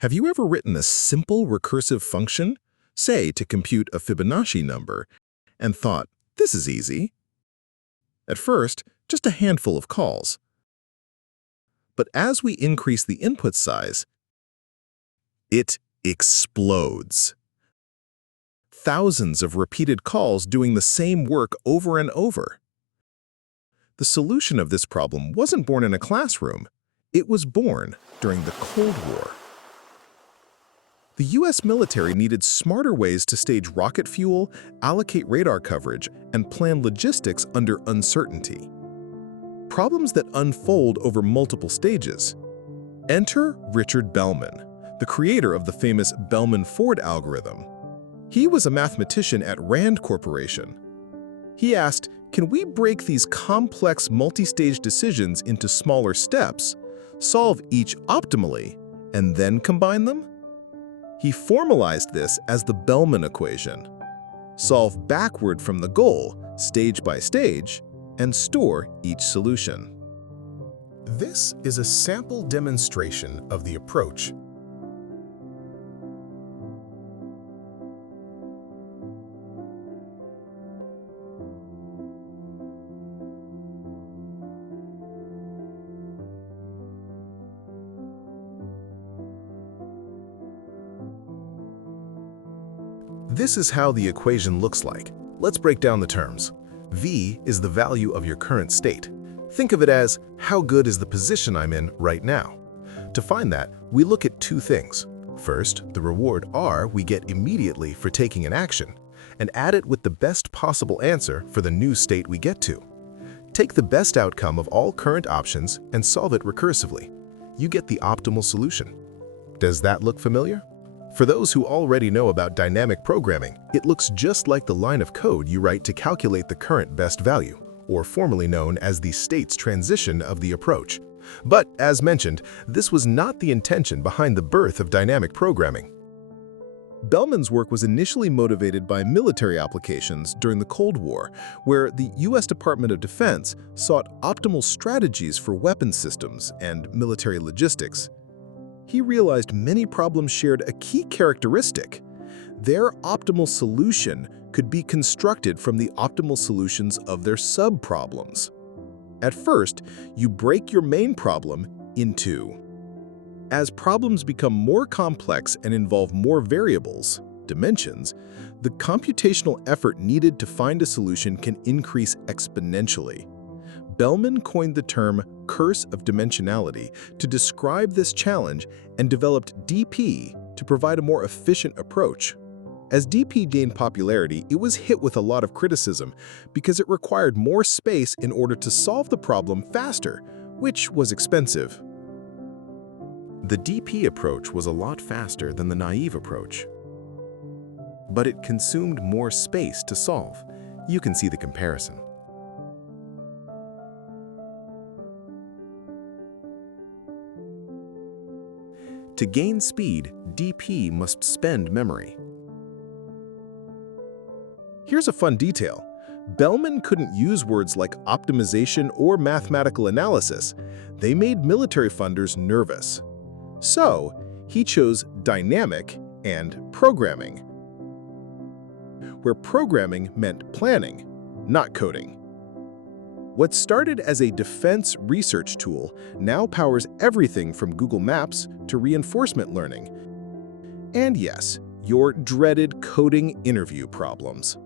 Have you ever written a simple recursive function, say to compute a Fibonacci number, and thought, this is easy? At first, just a handful of calls. But as we increase the input size, it explodes. Thousands of repeated calls doing the same work over and over. The solution of this problem wasn't born in a classroom. It was born during the Cold War. The US military needed smarter ways to stage rocket fuel, allocate radar coverage, and plan logistics under uncertainty. Problems that unfold over multiple stages. Enter Richard Bellman, the creator of the famous Bellman-Ford algorithm. He was a mathematician at Rand Corporation. He asked, can we break these complex multi-stage decisions into smaller steps, solve each optimally, and then combine them? He formalized this as the Bellman equation. Solve backward from the goal, stage by stage, and store each solution. This is a sample demonstration of the approach. This is how the equation looks like. Let's break down the terms. V is the value of your current state. Think of it as, how good is the position I'm in right now? To find that, we look at two things. First, the reward R we get immediately for taking an action, and add it with the best possible answer for the new state we get to. Take the best outcome of all current options and solve it recursively. You get the optimal solution. Does that look familiar? For those who already know about dynamic programming, it looks just like the line of code you write to calculate the current best value, or formerly known as the state's transition of the approach. But, as mentioned, this was not the intention behind the birth of dynamic programming. Bellman's work was initially motivated by military applications during the Cold War, where the US Department of Defense sought optimal strategies for weapon systems and military logistics. He realized many problems shared a key characteristic. Their optimal solution could be constructed from the optimal solutions of their sub-problems. At first, you break your main problem in two. As problems become more complex and involve more variables, dimensions, the computational effort needed to find a solution can increase exponentially. Bellman coined the term curse of dimensionality to describe this challenge and developed DP to provide a more efficient approach. As DP gained popularity, it was hit with a lot of criticism because it required more space in order to solve the problem faster, which was expensive. The DP approach was a lot faster than the naive approach, but it consumed more space to solve. You can see the comparison. To gain speed, DP must spend memory. Here's a fun detail. Bellman couldn't use words like optimization or mathematical analysis. They made military funders nervous. So, he chose dynamic and programming, where programming meant planning, not coding. What started as a defense research tool now powers everything from Google Maps to reinforcement learning. And yes, your dreaded coding interview problems.